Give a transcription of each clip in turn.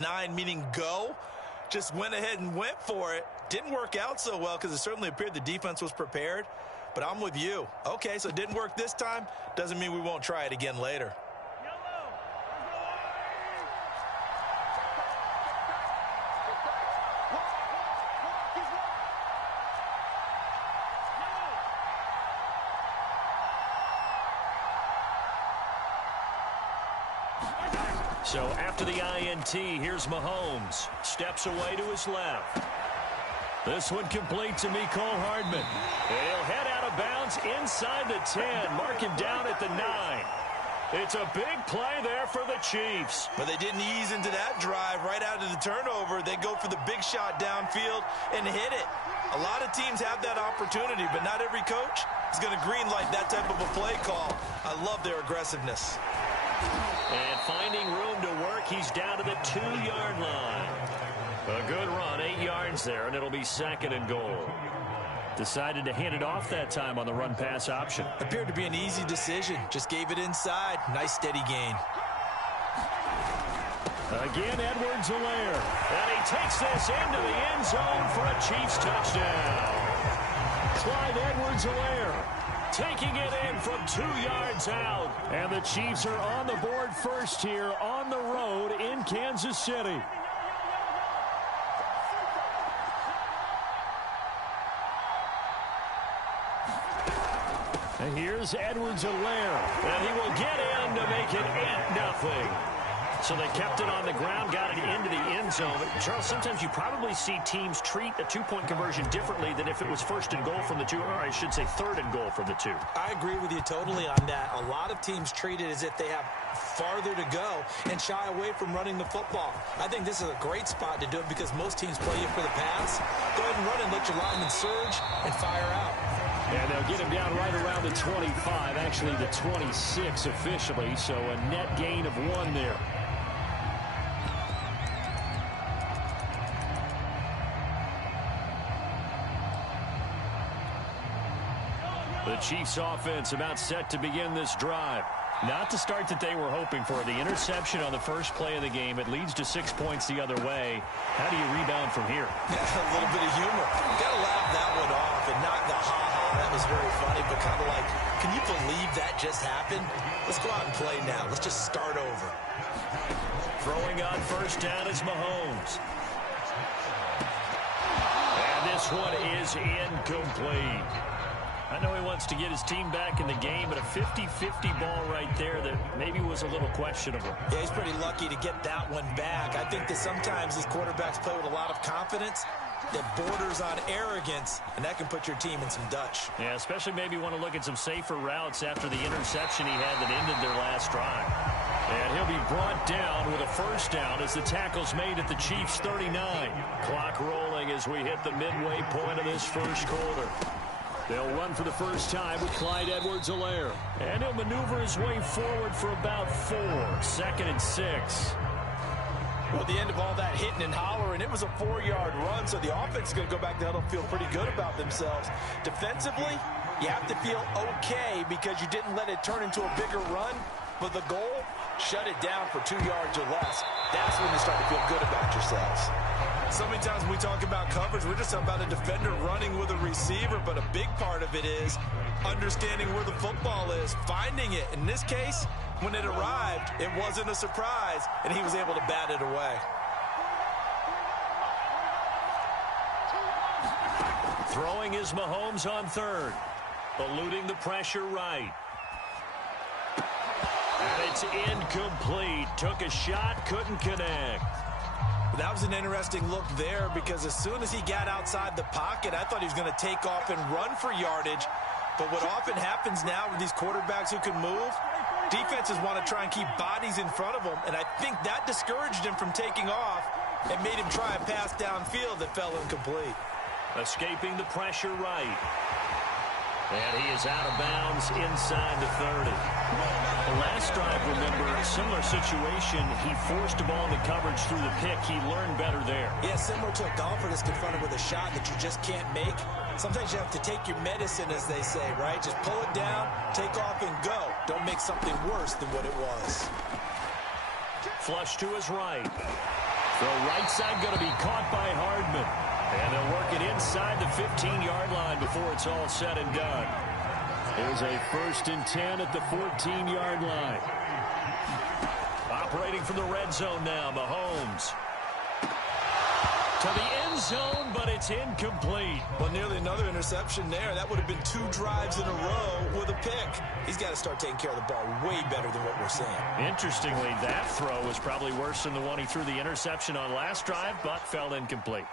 9, meaning go. Just went ahead and went for it. Didn't work out so well because it certainly appeared the defense was prepared. But I'm with you. Okay, so it didn't work this time. Doesn't mean we won't try it again later. So after the INT, here's Mahomes. Steps away to his left. This one complete to Mecole Hardman. And he'll head out of bounds inside the 10. Mark him down at the 9. It's a big play there for the Chiefs. But they didn't ease into that drive right out of the turnover. They go for the big shot downfield and hit it. A lot of teams have that opportunity, but not every coach is going to greenlight that type of a play call. I love their aggressiveness. And finding room to work, he's down to the 2-yard line. A good run, 8 yards there, and it'll be 2nd and goal. Decided to hand it off that time on the run-pass option. Appeared to be an easy decision. Just gave it inside. Nice, steady gain. Again, Edwards-Helaire. And he takes this into the end zone for a Chiefs touchdown. Clyde Edwards-Helaire taking it in from 2 yards out. And the Chiefs are on the board first here on the road in Kansas City. And here's Edwards-Helaire. And he will get in to make it 8-0. So they kept it on the ground, got it into the end zone. Charles, sometimes you probably see teams treat a two-point conversion differently than if it was 1st and goal from the 2, or I should say 3rd and goal from the 2. I agree with you totally on that. A lot of teams treat it as if they have farther to go and shy away from running the football. I think this is a great spot to do it because most teams play you for the pass. Go ahead and run and let your linemen surge and fire out. And they'll get him down right around the 25, actually the 26 officially, so a net gain of 1 there. The Chiefs offense about set to begin this drive. Not the start that they were hoping for. The interception on the first play of the game. It leads to 6 points the other way. How do you rebound from here? A little bit of humor. Got to laugh that one off and not the ha-ha. That was very funny, but kind of like, can you believe that just happened? Let's go out and play now. Let's just start over. Throwing on first down is Mahomes. And this one is incomplete. I know he wants to get his team back in the game, but a 50-50 ball right there that maybe was a little questionable. Yeah, he's pretty lucky to get that one back. I think that sometimes these quarterbacks play with a lot of confidence that borders on arrogance, and that can put your team in some Dutch. Yeah, especially maybe want to look at some safer routes after the interception he had that ended their last drive. And he'll be brought down with a first down as the tackle's made at the Chiefs' 39. Clock rolling as we hit the midway point of this first quarter. They'll run for the first time with Clyde Edwards-Helaire. And he'll maneuver his way forward for about 4. 2nd and 6. Well, at the end of all that hitting and hollering, it was a 4-yard run, so the offense is going to go back to huddle and feel pretty good about themselves. Defensively, you have to feel okay because you didn't let it turn into a bigger run. But the goal, shut it down for 2 yards or less. That's when you start to feel good about yourselves. So many times when we talk about coverage, we're just about a defender running with a receiver, but a big part of it is understanding where the football is, finding it. In this case, when it arrived, it wasn't a surprise, and he was able to bat it away. Throwing is Mahomes on 3rd. Eluding the pressure right. And it's incomplete. Took a shot, couldn't connect. That was an interesting look there because as soon as he got outside the pocket, I thought he was going to take off and run for yardage. But what often happens now with these quarterbacks who can move, defenses want to try and keep bodies in front of them, and I think that discouraged him from taking off and made him try a pass downfield that fell incomplete. Escaping the pressure right. And he is out of bounds inside the 30. The last drive, remember, similar situation. He forced a ball into coverage through the pick. He learned better there. Yeah, similar to a golfer that's confronted with a shot that you just can't make. Sometimes you have to take your medicine, as they say, right? Just pull it down, take off, and go. Don't make something worse than what it was. Flush to his right. Throw right side going to be caught by Hardman. And they'll work it inside the 15-yard line before it's all said and done. Here's a 1st and 10 at the 14-yard line. Operating from the red zone now, Mahomes. To the end zone, but it's incomplete. Well, nearly another interception there. That would have been 2 drives in a row with a pick. He's got to start taking care of the ball way better than what we're seeing. Interestingly, that throw was probably worse than the one he threw the interception on last drive, but fell incomplete.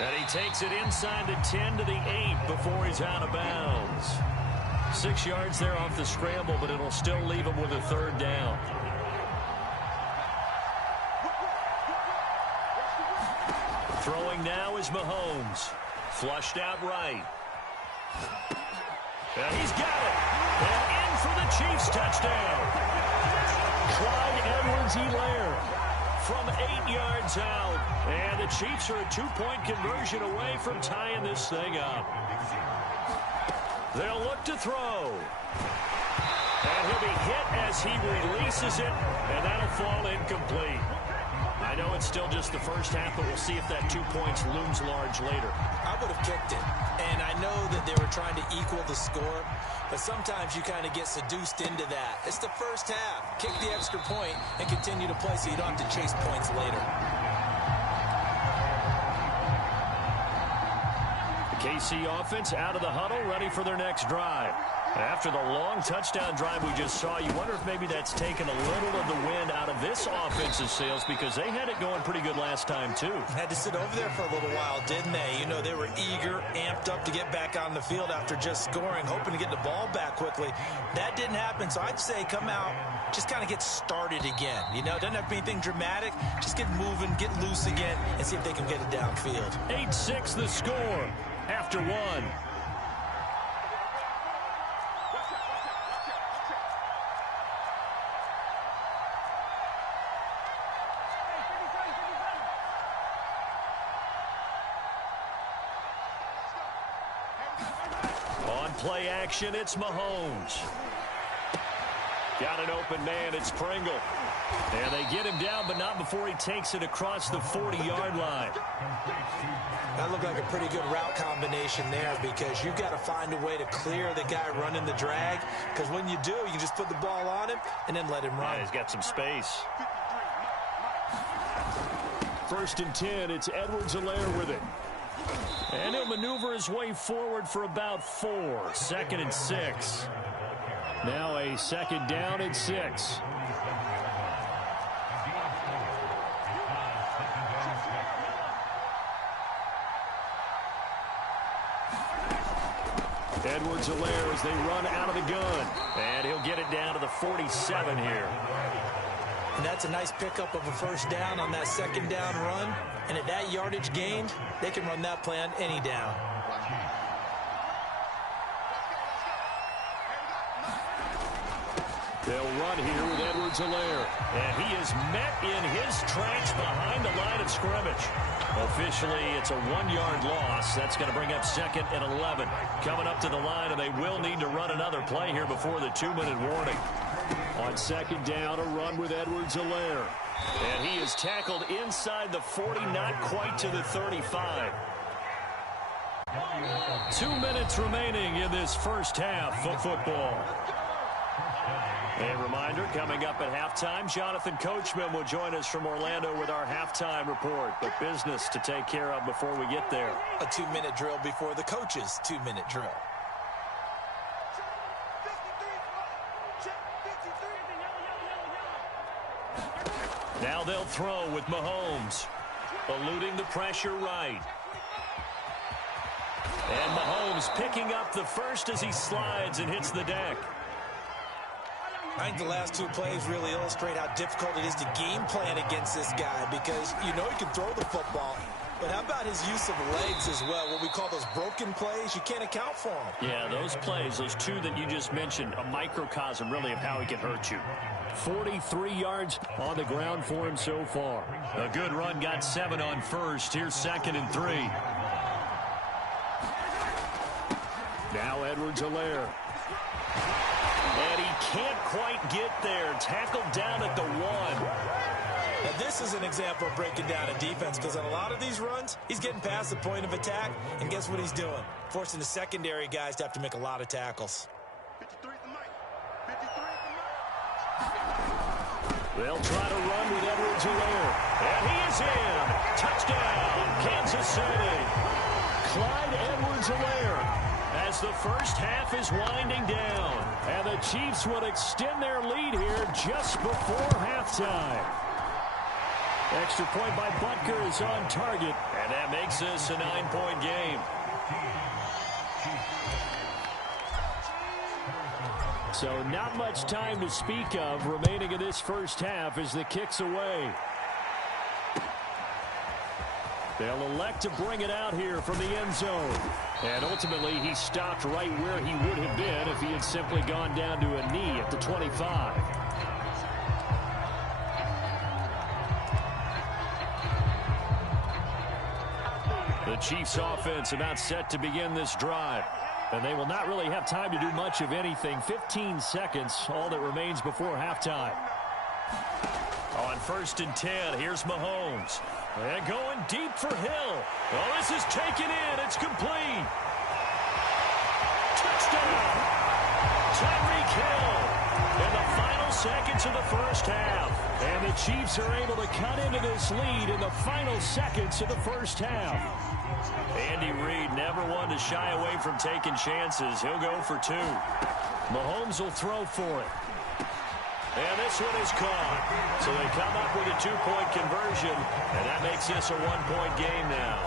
And he takes it inside the 10 to the 8 before he's out of bounds. 6 yards there off the scramble, but it'll still leave him with a 3rd down. Throwing now is Mahomes. Flushed out right. And he's got it. And in for the Chiefs touchdown. Clyde Edwards-Helaire from 8 yards out. And the Chiefs are a 2-point conversion away from tying this thing up. They'll look to throw. And he'll be hit as he releases it. And that'll fall incomplete. I know it's still just the first half, but we'll see if that 2 points looms large later. I would have kicked it, and I know that they were trying to equal the score, but sometimes you kind of get seduced into that. It's the first half. Kick the extra point and continue to play so you don't have to chase points later. The KC offense out of the huddle, ready for their next drive. After the long touchdown drive we just saw, you wonder if maybe that's taken a little of the wind out of this offense's sails because they had it going pretty good last time, too. Had to sit over there for a little while, didn't they? You know, they were eager, amped up to get back on the field after just scoring, hoping to get the ball back quickly. That didn't happen, so I'd say come out, just kind of get started again. You know, it doesn't have to be anything dramatic. Just get moving, get loose again, and see if they can get it downfield. 8-6 the score after 1. Play action, it's Mahomes. Got an open man, it's Pringle. And they get him down, but not before he takes it across the 40-yard line. That looked like a pretty good route combination there because you've got to find a way to clear the guy running the drag, because when you do, you just put the ball on him and then let him run. Yeah, he's got some space. 1st and 10, it's Edwards-Helaire with it. And he'll maneuver his way forward for about 4. 2nd and 6. Now a 2nd down and 6. Edwards-Helaire as they run out of the gun. And he'll get it down to the 47 here. And that's a nice pickup of a 1st down on that 2nd down run. And at that yardage gained, they can run that play on any down. They'll run here with Edwards-Helaire. And he is met in his tracks behind the line of scrimmage. Officially, it's a 1-yard loss. That's going to bring up 2nd and 11. Coming up to the line, and they will need to run another play here before the 2-minute warning. On 2nd down, a run with Edwards-Helaire. And he is tackled inside the 40, not quite to the 35. 2 minutes remaining in this first half of football. A reminder, coming up at halftime, Jonathan Coachman will join us from Orlando with our halftime report. But business to take care of before we get there. A 2-minute drill before the coach's 2-minute drill. Now they'll throw with Mahomes. Eluding the pressure right. And Mahomes picking up the first as he slides and hits the deck. I think the last 2 plays really illustrate how difficult it is to game plan against this guy because you know he can throw the football. But how about his use of legs as well? What we call those broken plays, you can't account for them. Yeah, those plays, those 2 that you just mentioned, a microcosm really of how he can hurt you. 43 yards on the ground for him so far. A good run, got 7 on first. Here's 2nd and 3. Now Edwards-Helaire. And he can't quite get there. Tackled down at the 1. Now, this is an example of breaking down a defense because on a lot of these runs, he's getting past the point of attack, and guess what he's doing? Forcing the secondary guys to have to make a lot of tackles. They'll try to run with Edwards-Helaire. And he is in. Touchdown, Kansas City. Clyde Edwards-Helaire as the first half is winding down. And the Chiefs would extend their lead here just before halftime. Extra point by Butker is on target. And that makes this a 9-point game. So not much time to speak of remaining in this first half as the kick's away. They'll elect to bring it out here from the end zone. And ultimately, he stopped right where he would have been if he had simply gone down to a knee at the 25. The Chiefs offense about set to begin this drive. And they will not really have time to do much of anything. 15 seconds, all that remains before halftime. On 1st and 10, here's Mahomes. And going deep for Hill. Oh, this is taken in. It's complete. Touchdown. Tyreek Hill in the final seconds of the first half. And the Chiefs are able to cut into this lead in the final seconds of the first half. Andy Reid never one to shy away from taking chances. He'll go for 2. Mahomes will throw for it. And this one is caught. So they come up with a 2-point conversion, and that makes this a 1-point game now.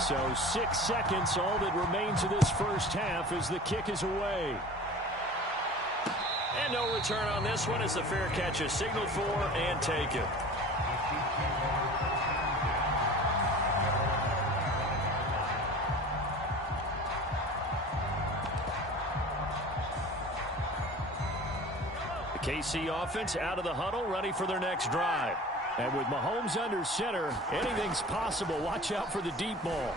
So 6 seconds, all that remains of this first half as the kick is away. And no return on this one as the fair catch is signaled for and taken. The KC offense out of the huddle, ready for their next drive. And with Mahomes under center, anything's possible. Watch out for the deep ball.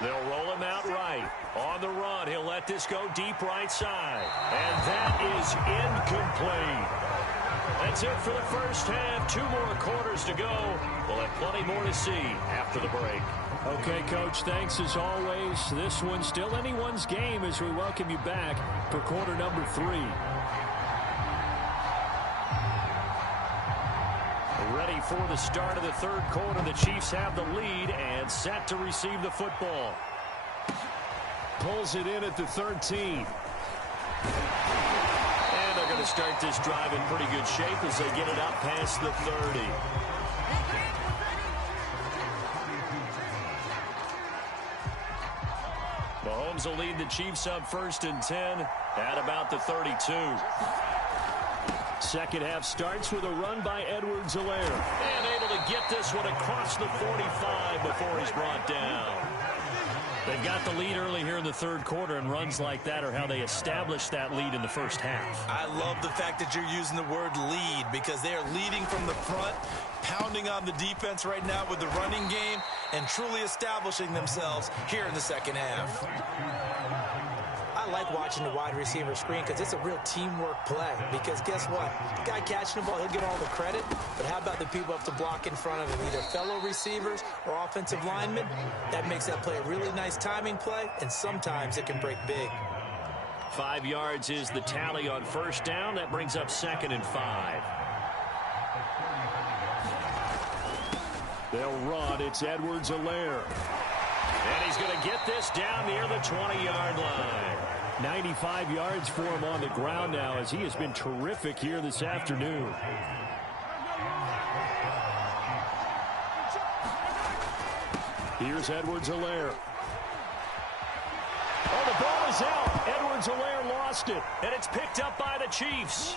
They'll roll him out right. On the run, he'll let this go deep right side. And that is incomplete. That's it for the first half. 2 more quarters to go. We'll have plenty more to see after the break. Okay, Coach, thanks as always. This one's still anyone's game as we welcome you back for quarter number 3. Ready for the start of the third quarter. The Chiefs have the lead and set to receive the football. Pulls it in at the 13. And they're going to start this drive in pretty good shape as they get it up past the 30. Mahomes will lead the Chiefs up 1st and 10 at about the 32. Second half starts with a run by Edwards-Helaire. And able to get this one across the 45 before he's brought down. They've got the lead early here in the third quarter, and runs like that are how they establish that lead in the first half. I love the fact that you're using the word lead because they are leading from the front, pounding on the defense right now with the running game, and truly establishing themselves here in the second half. I like watching the wide receiver screen because it's a real teamwork play. Because guess what? The guy catching the ball, he'll get all the credit. But how about the people up to block in front of him, either fellow receivers or offensive linemen? That makes that play a really nice timing play, and sometimes it can break big. 5 yards is the tally on first down. That brings up 2nd and 5. They'll run. It's Edwards-Helaire. And he's going to get this down near the 20-yard line. 95 yards for him on the ground now as he has been terrific here this afternoon. Here's Edwards-Helaire. Oh, the ball is out. Edwards-Helaire lost it, and it's picked up by the Chiefs.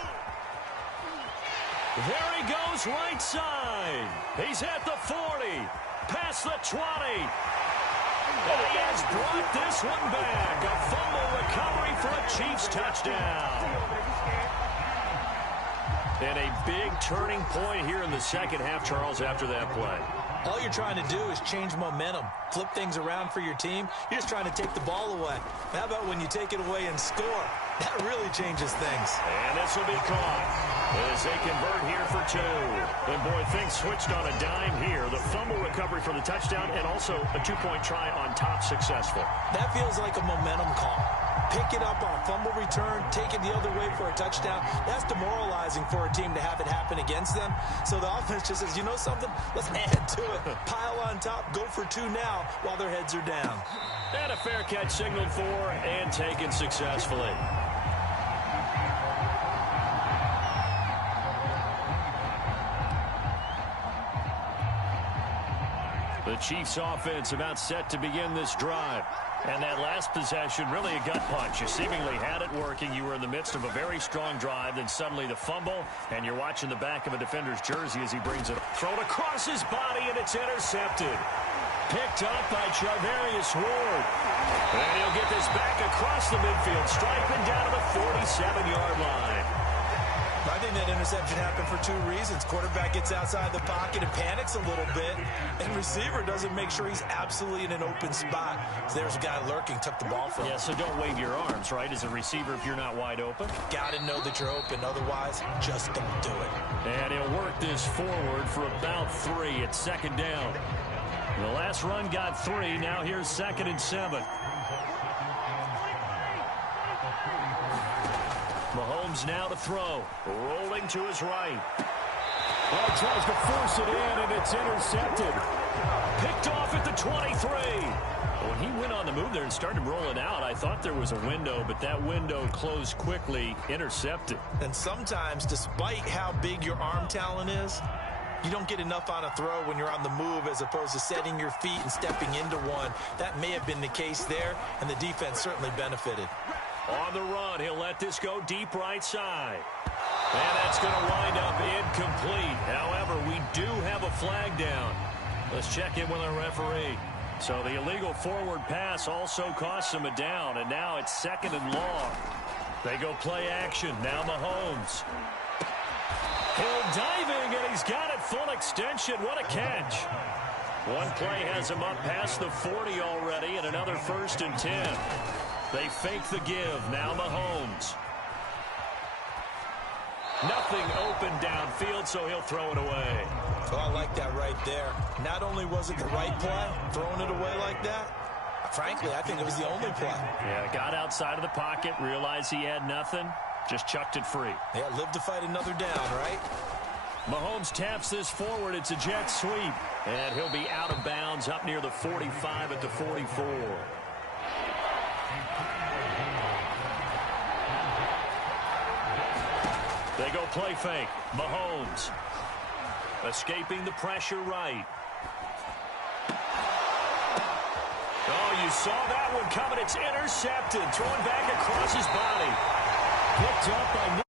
There he goes right side. He's at the 40, past the 20. And he has brought this one back. A fumble recovery for a Chiefs touchdown. And a big turning point here in the second half, Charles, after that play. All you're trying to do is change momentum, flip things around for your team. You're just trying to take the ball away. How about when you take it away and score? That really changes things. And this will be caught as they convert here for 2. And, boy, things switched on a dime here. The fumble recovery for the touchdown and also a 2-point try on top successful. That feels like a momentum call. Pick it up on a fumble return, take it the other way for a touchdown. That's demoralizing for a team to have it happen against them. So the offense just says, you know something? Let's add to it. Pile on top, go for 2 now while their heads are down. And a fair catch signaled for and taken successfully. The Chiefs offense about set to begin this drive. And that last possession, really a gut punch. You seemingly had it working. You were in the midst of a very strong drive. Then suddenly the fumble, and you're watching the back of a defender's jersey as he brings it. Thrown across his body, and it's intercepted. Picked up by Charvarius Ward. And he'll get this back across the midfield, striping down to the 47-yard line. I think that interception happened for 2 reasons. Quarterback gets outside the pocket and panics a little bit, and receiver doesn't make sure he's absolutely in an open spot. So there's a guy lurking, took the ball from him. Yeah, so don't wave your arms, right, as a receiver if you're not wide open. Got to know that you're open. Otherwise, just don't do it. And he'll work this forward for about 3. It's 2nd down. The last run got 3. Now here's 2nd and 7. Mahomes now to throw. Rolling to his right. Oh, tries to force it in, and it's intercepted. Picked off at the 23. When he went on the move there and started rolling out, I thought there was a window, but that window closed quickly. Intercepted. And sometimes, despite how big your arm talent is, you don't get enough on a throw when you're on the move as opposed to setting your feet and stepping into one. That may have been the case there, and the defense certainly benefited. On the run, he'll let this go deep right side. And that's going to wind up incomplete. However, we do have a flag down. Let's check in with our referee. So the illegal forward pass also costs him a down, and now it's 2nd and long. They go play action. Now Mahomes. Hill diving, and he's got it full extension. What a catch. One play has him up past the 40 already, and another 1st and 10. They fake the give. Now Mahomes. Nothing open downfield, so he'll throw it away. Oh, I like that right there. Not only was it the right play, throwing it away like that, frankly, I think it was the only play. Yeah, got outside of the pocket, realized he had nothing, just chucked it free. Yeah, live to fight another down, right? Mahomes taps this forward. It's a jet sweep. And he'll be out of bounds up near the 45 at the 44. They go play fake. Mahomes escaping the pressure right. Oh, you saw that one coming. It's intercepted. Thrown back across his body. Picked up by